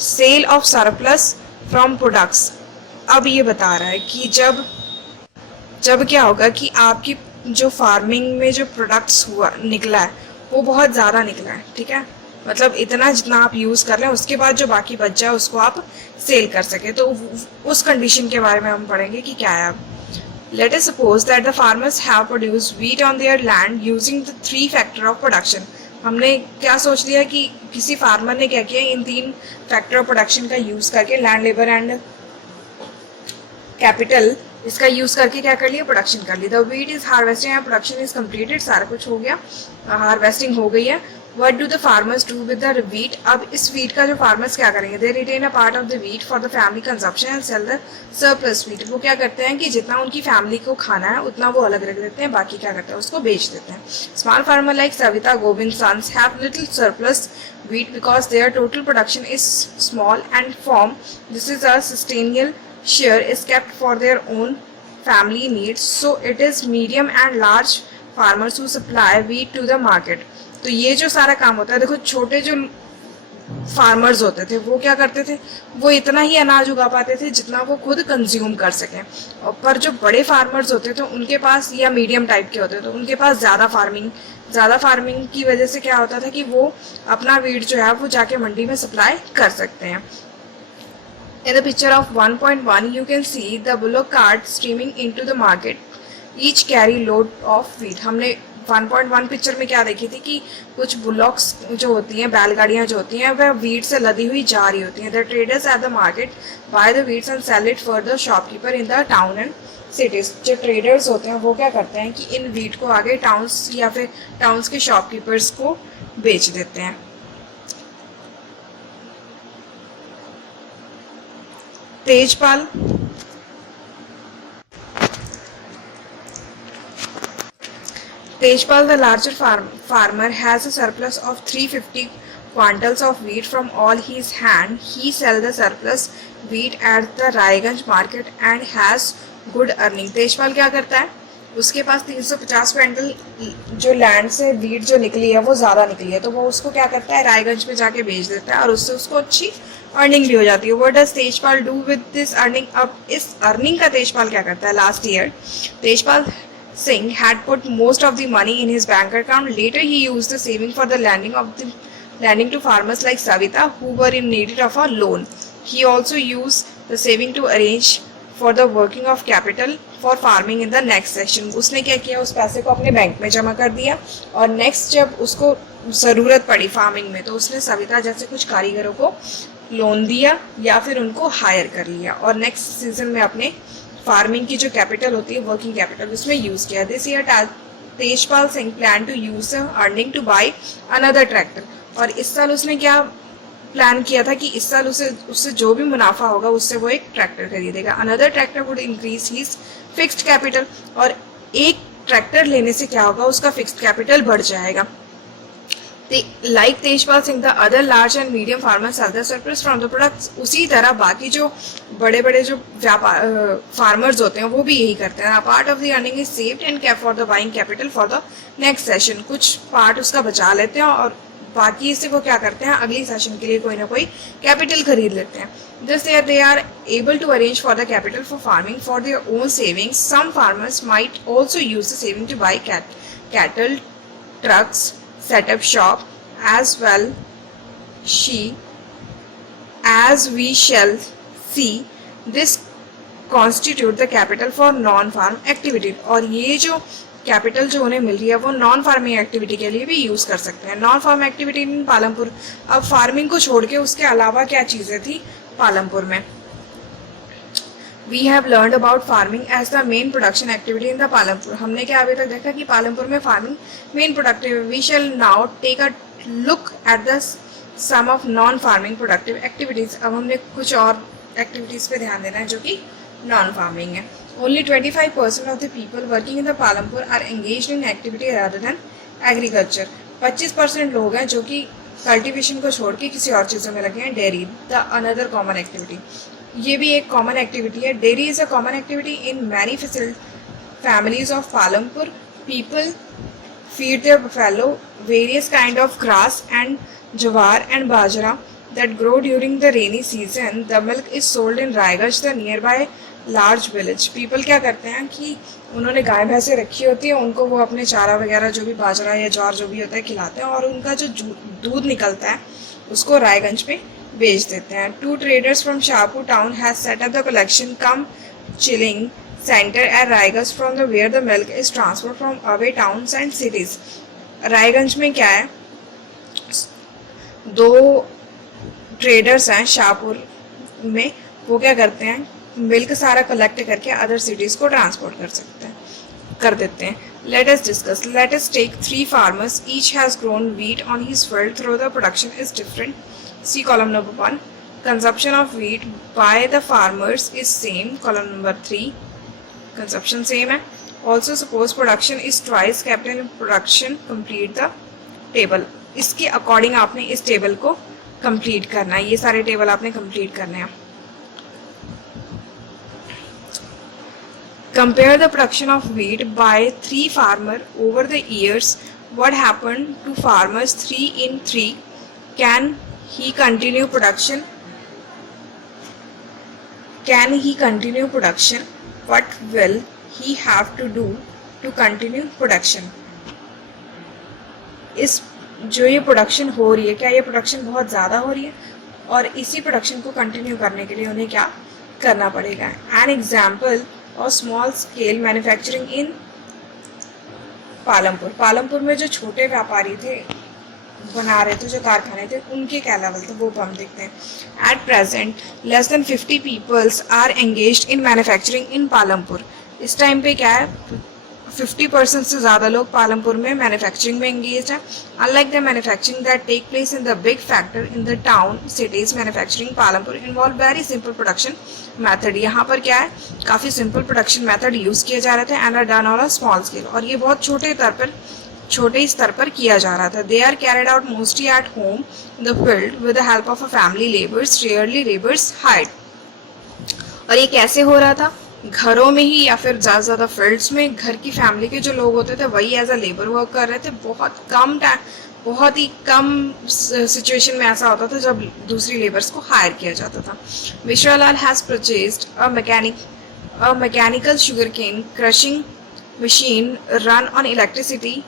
Cell of surplus from products. अब ये बता रहा है कि जब जब क्या होगा कि आपकी जो फार्मिंग में जो प्रोडक्ट्स हुआ निकला है वो बहुत ज़्यादा निकला है, ठीक है, मतलब इतना जितना आप यूज़ कर रहे हैं, उसके बाद जो बाकी बच जाए उसको आप सेल कर सके, तो उस कंडीशन के बारे में हम पढ़ेंगे कि क्या है। अब let us suppose that the farmers have produced wheat on their land using the 3 factor of production. हमने क्या सोच लिया कि किसी फार्मर ने क्या किया, इन 3 फैक्टर ऑफ प्रोडक्शन का यूज़ करके, लैंड, लेबर एंड कैपिटल, इसका यूज करके क्या कर लिया, प्रोडक्शन कर ली। The wheat is harvesting and production is completed, सारा कुछ हो गया, हार्वेस्टिंग हो गई है। What do the farmers do with the wheat. अब इस व्हीट का जो फार्मर्स क्या करेंगे, they retain a part of the wheat for the family consumption and cell the surplus wheat. वो क्या करते हैं कि जितना उनकी फैमिली को खाना है उतना वो अलग रख देते हैं, बाकी क्या करते हैं उसको बेच देते हैं। Small farmer like Savita Govind sons have little surplus wheat because their total production is small and firm. This is a sustainable share is kept for their own family needs. So it is medium and large farmers who supply wheat to the market. तो ये जो सारा काम होता है, देखो छोटे जो फार्मर्स होते थे वो क्या करते थे, वो इतना ही अनाज उगा पाते थे जितना वो खुद कंज्यूम कर सकें, और पर जो बड़े फार्मर्स होते थे उनके पास, या मीडियम टाइप के होते थे, उनके पास ज़्यादा फार्मिंग की वजह से क्या होता था कि वो अपना वीट जो है वो जाके मंडी में सप्लाई कर सकते हैं। In the picture of 1.1 you can see the bullock cart streaming into the market, each carry load of wheat। हमने 1.1 पिक्चर में क्या देखी थी कि कुछ बुलॉक्स जो होती हैं, बैलगाड़ियाँ जो होती हैं, वह वीट से लदी हुई जा रही होती हैं। The traders at the market buy the wheats and sell it for the shopkeeper in the town and cities. जो ट्रेडर्स होते हैं वो क्या करते हैं कि इन वीट को आगे टाउन्स या फिर टाउन्स के शॉपकीपर्स को बेच देते हैं। Tejpal Tejpal, the larger farmer, has a surplus of 350 quintals of wheat from all his hand. He sells the surplus wheat at the Raiganj market and has good earning. Tejpal क्या करता है, उसके पास 350 क्विंटल जो लैंड से वीट जो निकली है वो ज़्यादा निकली है, तो वो उसको क्या करता है, रायगंज में जाके बेच देता है और उससे उसको अच्छी अर्निंग भी हो जाती है। What does Tejpal do with this earning. अब इस अर्निंग का तेजपाल क्या करता है, last year Tejpal Singh had put most of the money in his bank account. Later, he used the saving for the lending to farmers like Savita who were in need of a loan. He also used the saving to arrange for the working of capital for farming in the next session. उसने क्या किया, उस पैसे को अपने bank में जमा कर दिया और नेक्स्ट जब उसको ज़रूरत पड़ी फार्मिंग में तो उसने सविता जैसे कुछ कारीगरों को लोन दिया या फिर उनको हायर कर लिया और नेक्स्ट सीजन में अपने फार्मिंग की जो कैपिटल होती है, वर्किंग कैपिटल, उसमें यूज़ किया। This year Tejpal Singh plan to use earning to buy another tractor. और इस साल उसने क्या प्लान किया था कि इस साल उससे जो भी मुनाफा होगा उससे वो एक ट्रैक्टर खरीदेगा। Another tractor would increase his fixed capital, और एक ट्रैक्टर लेने से क्या होगा, उसका फिक्स्ड कैपिटल बढ़ जाएगा। Like Tejpal Singh, the other large and medium farmers sell the surplus from the products। उसी तरह बाकी जो बड़े बड़े जो फार्मर्स होते हैं वो भी यही करते हैं। Part of the earning is saved and kept for the buying capital for the next session. कुछ पार्ट उसका बचा लेते हैं और बाकी से वो क्या करते हैं, अगली सेशन के लिए कोई ना कोई कैपिटल खरीद लेते हैं। This year they are able to arrange for the capital for farming for their own savings. Some farmers might also use the saving to buy cattle, trucks, set up shop as well. As we shall see, this constitute the capital for non-farm activity। और ये जो capital जो उन्हें मिल रही है वो non farming activity के लिए भी यूज कर सकते हैं। Non farm activity in Palampur. अब फार्मिंग को छोड़ के उसके अलावा क्या चीजें थी पालमपुर में। We have learned about farming as the main production activity in the Palampur. हमने क्या अभी तक देखा कि पालमपुर में farming main productive. We shall now take a look at the sum of non-farming productive activities। अब हमने कुछ और एक्टिविटीज पे ध्यान देना है जो कि नॉन फार्मिंग है। Only 25% of the people working in the Palampur are engaged in activity rather than agriculture। 25% लोग हैं जो कि कल्टीवेशन को छोड़ के किसी और चीज़ों में लगे हैं। Dairy the another common activity, ये भी एक कॉमन एक्टिविटी है। Dairy is a common activity in many families of Palampur. People feed there buffalo various kind of grass and jawar and bajra that grow during the rainy season. The milk is sold in Raigaj, the nearby large village. People क्या करते हैं कि उन्होंने गाय भैंसे रखी होती है, उनको वो अपने चारा वगैरह जो भी बाजरा या ज्वार जो भी होता है खिलाते हैं और उनका जो दूध निकलता है उसको रायगंज में बेच देते हैं. 2 traders from Shahpur town has set up the collection cum chilling center at Raigaj from the where the milk is transferred from away towns and cities. Raiganj में क्या है, 2 ट्रेडर्स हैं शाहपुर में, वो क्या करते हैं मिल्क सारा कलेक्ट करके अदर सिटीज को ट्रांसपोर्ट कर देते हैं. Let us discuss. Let us take 3 farmers. Each has grown wheat on his field. Though the production is different. See column number 1. Consumption of wheat by the farmers is same. Column number 3. Consumption same है. Also suppose production is twice capital in production. Complete the table. इसके according आपने इस table को complete करना है. ये सारे table आपने कंप्लीट करने हैं. Compare the production of wheat by 3 farmers over the years. What happened to farmers 3 in 3? Can he continue production? What will he have to do to continue production? इस जो ये प्रोडक्शन हो रही है, क्या ये प्रोडक्शन बहुत ज़्यादा हो रही है और इसी प्रोडक्शन को कंटिन्यू करने के लिए उन्हें क्या करना पड़ेगा. एन एग्जाम्पल और small scale manufacturing in Palampur. Palampur में जो छोटे व्यापारी थे, बना रहे थे, जो कारखाने थे, उनके क्या लेवल थे वो हम देखते हैं. At present less than 50 peoples are engaged in manufacturing in Palampur. इस टाइम पे क्या है, 50% से ज़्यादा लोग पालमपुर में मैन्युफैक्चरिंग में एंगेज हैं. Unlike the manufacturing that take place in the big factor in the town cities, manufacturing Palampur involve very simple production method. यहाँ पर क्या है, काफ़ी सिंपल प्रोडक्शन मेथड यूज़ किए जा रहे थे. And are done on a small scale, और ये बहुत छोटे स्तर पर किया जा रहा था. They are carried out mostly at home the field with the help of a family labours, rarely labours hired. और ये कैसे हो रहा था, घरों में ही या फिर ज़्यादा ज़्यादा फील्ड्स में घर की फैमिली के जो लोग होते थे वही एज अ लेबर वर्क कर रहे थे. बहुत ही कम सिचुएशन में ऐसा होता था जब दूसरी लेबर्स को हायर किया जाता था. Mishra Lal has purchased a mechanical sugar cane crushing machine run on electricity,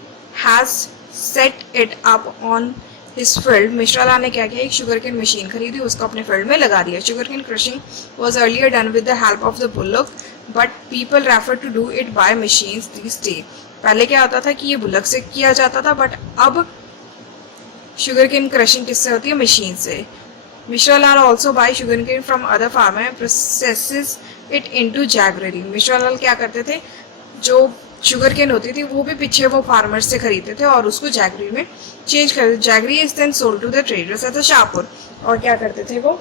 has set it up on his field. Mishra Lal ने क्या किया, एक शुगर केन मशीन खरीदी, उसको अपने फील्ड में लगा दिया. Sugar cane crushing was earlier done with the help of the bullock, but people refer to do it by machines this day. पहले क्या होता था कि ये बुल्लक से किया जाता था, बट अब शुगर केन क्रशिंग किससे होती है, मशीन से. Mishra Lal also buy sugar cane from other farmer processes it into jaggery. Mishra Lal क्या करते थे, जो शुगर केन होती थी वो भी पीछे वो फार्मर से खरीदते थे और उसको जैगरी में चेंज कर देते. Jaggery is then sold to the traders at the Shahpur. और क्या करते थे, वो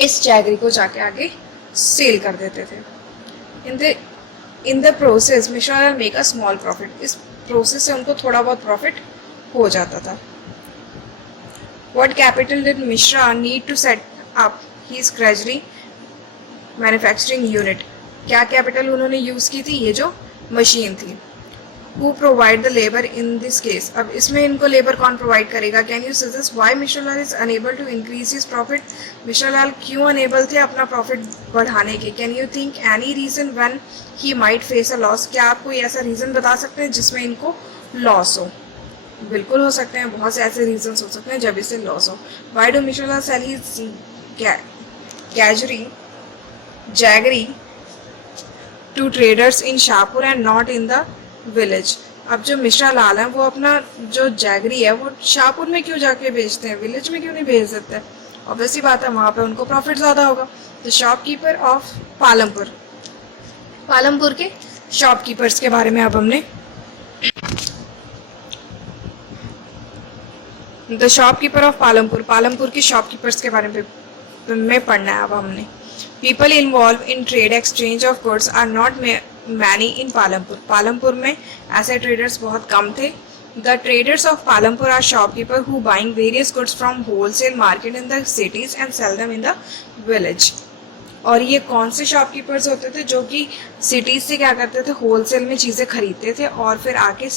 इस जैगरी को जाके आगे सेल कर देते थे. In the process Mishra Lal make a small profit. इस प्रोसेस से उनको थोड़ा बहुत प्रॉफिट हो जाता था. What capital did Mishra need to set up his gradually manufacturing unit? क्या कैपिटल उन्होंने यूज़ की थी, ये जो मशीन थी. Who provide the labor in this case? अब इसमें इनको लेबर कौन प्रोवाइड करेगा. Can you suggest why Mishra Lal is unable to increase his profit? Mishra लाल क्यों अनेबल थे अपना प्रॉफिट बढ़ाने के. Can you think any reason when he might face a loss? क्या आप कोई ऐसा रीज़न बता सकते हैं जिसमें इनको लॉस हो. बिल्कुल हो सकते हैं, बहुत से ऐसे रीजंस हो सकते हैं जब इससे लॉस हो. Why do Mishra Lal sell his jaggery to traders in Shahpur and not in the village. अब जो मिश्रा लाल हैं वो अपना जो जैगरी है वो शाहपुर में क्यों जाके बेचते हैं, विलेज में क्यों नहीं भेज सकते. ऑब्वियसली बात है, वहाँ पे उनको प्रॉफिट ज़्यादा होगा. The shopkeeper of Palampur. Palampur के शॉपकीपर्स के बारे में अब हमने the shopkeeper of Palampur, Palampur के शॉपकीपर्स के बारे में पढ़ना है अब हमने. People involve in trade exchange of goods are not many in Palampur. Palampur में ऐसे ट्रेडर्स बहुत कम थे. The traders of Palampur are shopkeeper who buying various goods from wholesale market in the cities and sell them in the village. और ये कौन से shopkeepers होते थे, जो कि सिटीज से क्या करते थे, होलसेल में चीज़ें खरीदते थे और फिर आके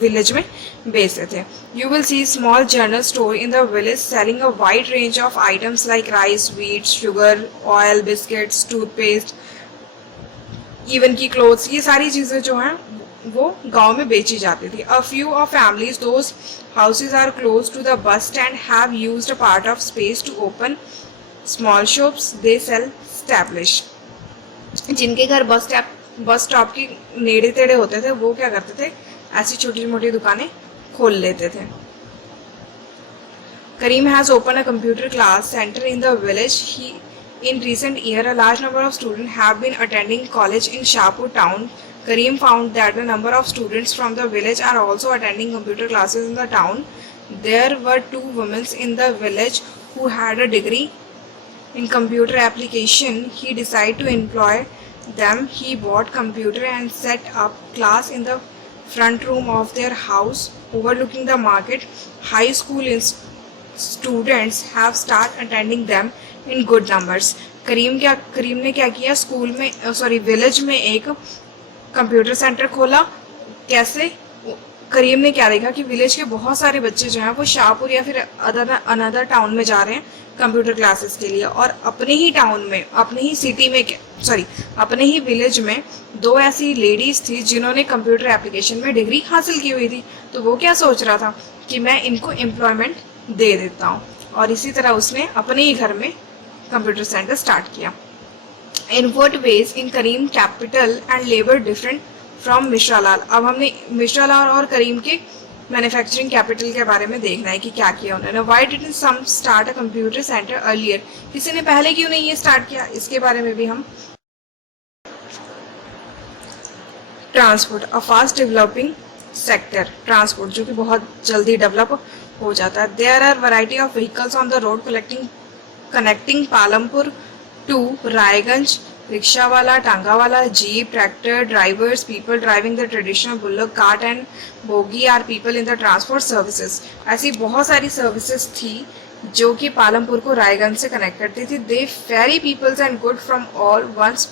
विलेज में बेचते थे. You will see small general store in the village selling a wide range of items like rice, wheat, sugar, oil, biscuits, toothpaste, even की clothes. ये सारी चीज़ें जो हैं वो गांव में बेची जाती थी. A few of families those houses are close to the bus stand have used a part of space to open small shops they sell established. जिनके घर बस स्टॉप के नेड़े तेड़े होते थे वो क्या करते थे, ऐसी छोटी मोटी दुकानें खोल लेते थे. Karim has opened a computer class center in the village. In recent year, a large number of students have been attending college in Shahpur town. Karim found that the number of students from the village are also attending computer classes in the town. There were 2 women in the village who had a degree in computer application. He decided to employ them. He bought computer and set up class in the front room of their house overlooking the market. High school students have started attending them in good numbers. करीम ने क्या किया, school में village में एक computer centre खोला. कैसे? करीम ने क्या देखा कि विलेज के बहुत सारे बच्चे जो हैं वो शाहपुर या फिर अनदर टाउन में जा रहे हैं कंप्यूटर क्लासेस के लिए, और अपने ही टाउन में, अपने ही सिटी में, अपने ही विलेज में 2 ऐसी लेडीज थी जिन्होंने कंप्यूटर एप्लीकेशन में डिग्री हासिल की हुई थी. तो वो क्या सोच रहा था कि मैं इनको एम्प्लॉयमेंट दे देता हूँ, और इसी तरह उसने अपने ही घर में कंप्यूटर सेंटर स्टार्ट किया. In what ways in Karim capital and labour different from Mishra Lal. अब हमने मिश्रा लाल और करीम के मैन्युफैक्चरिंग कैपिटल के बारे में देखना है कि क्या किया उन्होंने. Why didn't some start a computer centre earlier. किसी ने पहले क्यों नहीं ये स्टार्ट किया, इसके बारे में भी हम. Transport, a fast developing sector. Transport जो कि बहुत जल्दी डेवलप हो जाता है. There are variety of vehicles on the road connecting Palampur to Raiganj. Rickshaw वाला, टांगा वाला, jeep, tractor drivers, people driving the traditional bullock cart and bogie are people in the transport services. ऐसी बहुत सारी सर्विसेज थी जो कि पालमपुर को रायगंज से कनेक्ट करती थी. They ferry peoples and good from all ones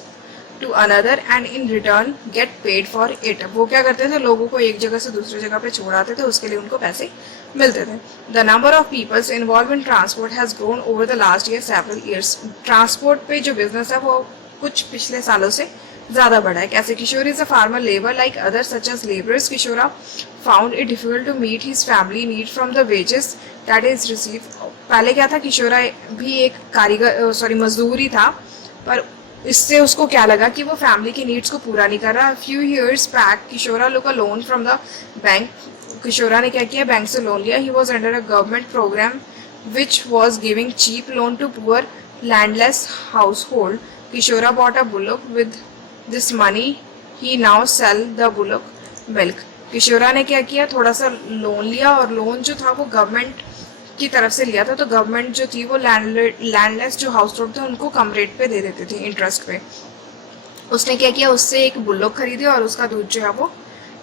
to another and in return get paid for it. वो क्या करते थे, लोगों को एक जगह से दूसरी जगह पे छोड़ाते थे, उसके लिए उनको पैसे मिलते थे. The number of peoples involve in transport has grown over the last year several years. Transport पे जो बिजनेस है वो कुछ पिछले सालों से ज़्यादा बढ़ा है. कैसे? Kishore is a farmer labour like other such as labourers. Kishora found it difficult to meet his family need from the wages that is receive. पहले क्या था, किशोरा भी एक मजदूर ही था, पर इससे उसको क्या लगा कि वो फैमिली की नीड्स को पूरा नहीं कर रहा. Few years back Kishora look a loan from the bank. Kishora ने क्या किया, बैंक से लोन लिया. He was under a government programme which was giving cheap loan to poor landless household. Kishora bought a bullock. With this money, he now sell the bullock milk. किशोरा ने क्या किया, थोड़ा सा loan लिया, और loan जो था वो गवर्नमेंट की तरफ से लिया था. तो गवर्नमेंट जो थी वो लैंडलेस जो हाउस होल्ड थे उनको कम रेट पे दे देते थे, इंटरेस्ट पे. उसने क्या किया, उससे एक बुल्लोक खरीदी और उसका दूध जो है वो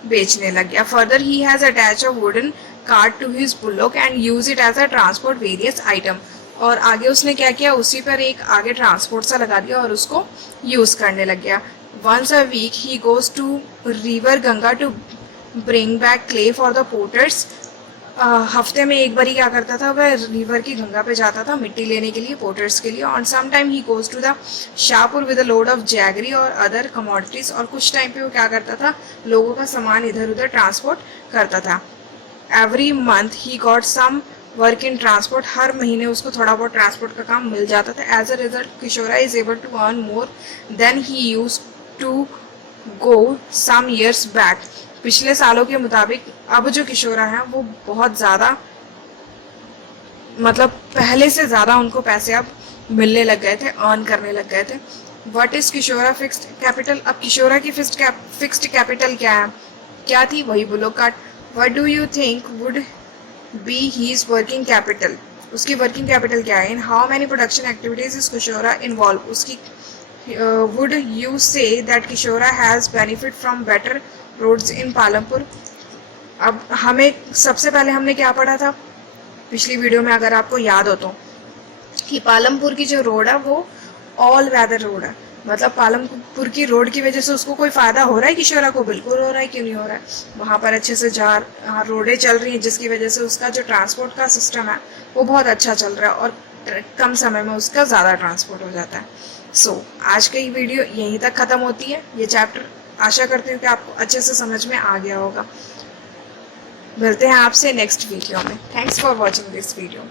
बेचने लग गया. Further he has attach a wooden cart to his bullock and use it as a transport various item. और आगे उसने क्या किया, उसी पर एक आगे ट्रांसपोर्ट सा लगा दिया और उसको यूज़ करने लग गया. Once a week he goes to river Ganga to bring back clay for the potters. हफ्ते में एक बार ही क्या करता था, वह रिवर की गंगा पे जाता था मिट्टी लेने के लिए, पोटर्स के लिए. On some time he goes to the Shahpur with a load of jaggery और अदर कमोडिटीज. और कुछ टाइम पे वो क्या करता था, लोगों का सामान इधर उधर ट्रांसपोर्ट करता था. Every month he got some work in transport. हर महीने उसको थोड़ा बहुत ट्रांसपोर्ट का काम मिल जाता था. As a result Kishora is able to earn more than he use to go some years back. पिछले सालों के मुताबिक अब जो किशोरा हैं वो बहुत ज़्यादा, मतलब पहले से ज़्यादा उनको पैसे अब मिलने लग गए थे, अर्न करने लग गए थे. What is Kishora fixed capital. अब किशोरा की फिक्स्ड कैपिटल क्या है, क्या थी, वही bullock cart. What do you think would be his working capital. उसकी वर्किंग कैपिटल क्या है. In how many production activities is Kishora involve. उसकी would you say that Kishora has benefit from better roads in Palampur. अब हमें सबसे पहले हमने क्या पढ़ा था पिछली वीडियो में, अगर आपको याद हो तो, कि पालमपुर की जो रोड है वो ऑल वेदर रोड है. मतलब पालमपुर की रोड की वजह से उसको कोई फ़ायदा हो रहा है किशोरा को? बिल्कुल हो रहा है, क्यों नहीं हो रहा है। वहाँ पर अच्छे से रोडें चल रही हैं, जिसकी वजह से उसका जो ट्रांसपोर्ट का सिस्टम है वो बहुत अच्छा चल रहा है और कम समय में उसका ज़्यादा ट्रांसपोर्ट हो जाता है। आज की वीडियो यहीं तक ख़त्म होती है। ये चैप्टर आशा करती हूँ कि आपको अच्छे से समझ में आ गया होगा। मिलते हैं आपसे नेक्स्ट वीडियो में। Thanks for watching this video.